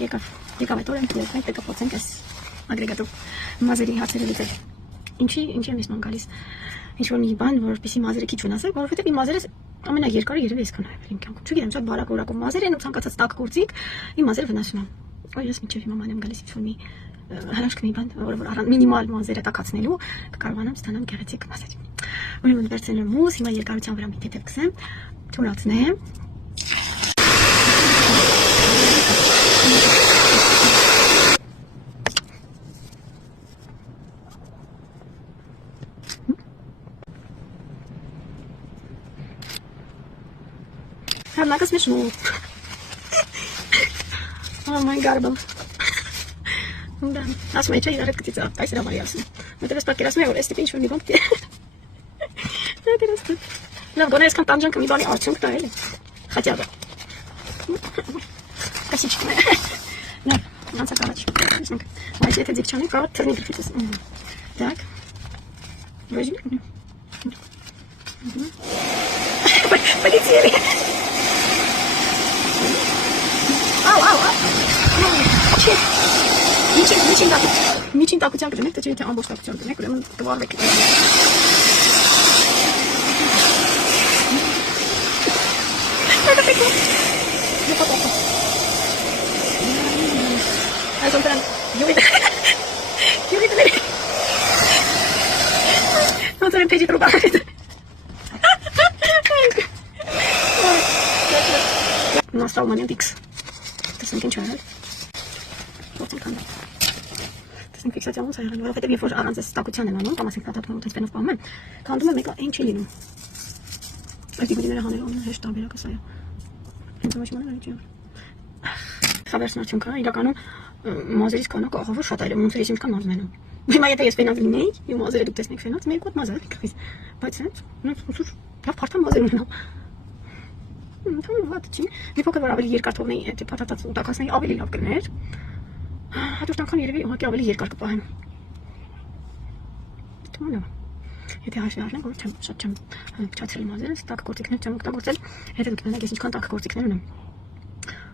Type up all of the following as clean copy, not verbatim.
Եկավ այդ օրը մենք պետք է փոխենք այս ագրեգատով մազերի հարցերը լուծել։ Ինչի եմ ես ման գալիս։ Ինչ որ մի բան, որպեսզի մազերը քիչ վնասվի, որովհետև իմ մազերը ամենաերկարը երևի այսքան է իմ կյանքում։ Չգիտեմ, շատ բարակ որակով մազեր են ու ցանկացած տաք գործիք իմ մազերը վնասում են։ Ոյ ես միջև հիմա ման եմ գալիս ինչ որ մի հրաշք մի բան, որ առանց մինիմալ մազերը տակացնելու կկարողանամ ստանալ գեղեցիկ մազեր։ Ուրեմն վերցրել եմ մուս, հիմա երկարության վրա մի թեթև կսեմ, թունացնեմ։ Հեռնակս մեզ շնու։ Oh my God, ասում է չէ իրար հետ կծիծա, այս հրամարի ասում։ Մետև ես պատկերացնում եմ, որ այս տիպի ինչ-որ մի բան պիտի։ Լավ, գոնե այսքան տանջանքը մի բանի արդյունք տա էլի։ Хотя бы։ Կասիչքն է։ Լավ, անցակ առաջ։ Բայց եթե ձիգ չանի, կարող թռնի գրպիցս։ Так։ Возьми. Полетели. Միջին տակության կդնեք, թե չէ թե ամբողջ տակության դնեք, ուրեմն կվարվեք։ Այսօր դրան յուղի դներ։ Ոնց են պեջի տրուբարից։ Nostal moment X. Տեսնենք ինչ արել։ Ո՞նց կան։ Տեսնենք ֆիքսացիան ոնց արել, որովհետև երբ որ առանց այս տակության եմ անում, կամ ասենք փաթաթվում ու տեսպենով պահում եմ, քանդում եմ մեկը այն չի լինում։ Այս դիգրիները հանելու հեշտ տարբերակը սա է։ Հենց ոչ մանալ չի։ Խաբերսն արդյունքը իրականում մազերից կանակ աղավը շատ այլ է, ոնց է ես ինչքան մազում եմ։ Հիմա եթե ես ֆենած լինեի, իմ մազերը դուք տեսնեք ֆենած, մեկ ոտ մազը կրվի։ Բայց հենց ոնց լավ փարթամ մազեր ունենամ։ Թող վատ չի։ Մի փոքր որ ավելի երկար թողնեի, այդ փաթաթած ու տակացնեի ավելի լավ կներ։ Հաջորդ անգամ երևի ուղղակի ավելի երկար կպահեմ։ Թող լավ։ Եթե հաշվի առնենք, որ շատ չեմ փչացրել մազերս, տաք գործիքներ չեմ օգտագործել, եթե դուք ունեք ես ինչքան տաք գործիքներ ունեմ։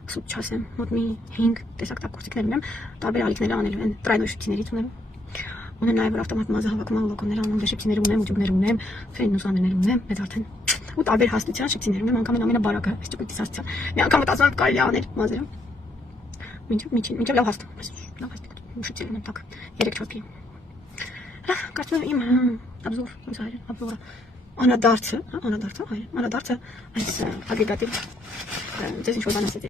Սուտ չասեմ, մոտ մի 5 տեսակ տաք գործիքներ ունեմ, տարբեր ալիքներ անելու են, տրայնոյ շուտիներից ունեմ։ Ունեմ նաև որ ավտոմատ մազը հավաքման լոկոներ անում, դեշիպցիներ ունեմ, ուտյուբներ ունեմ, ֆեն ուսաներներ ունեմ, մեծ արդեն ու տարբեր հաստության շիպցիներ ունեմ, անգամ ամենաբարակը, այս ճուկուտից հաստության։ Մի անգամ մտածում եմ կարելի անել մազերը։ Մինչև լավ հաստ։ Լավ հաստ շիպցիներ ունեմ տակ 3-4 կի։ Կարծում եմ իմ обзор, ոնց այլ обзор-ը անադարձը այս ագրեգատի ձեզ ինչ որ բան ասեցի։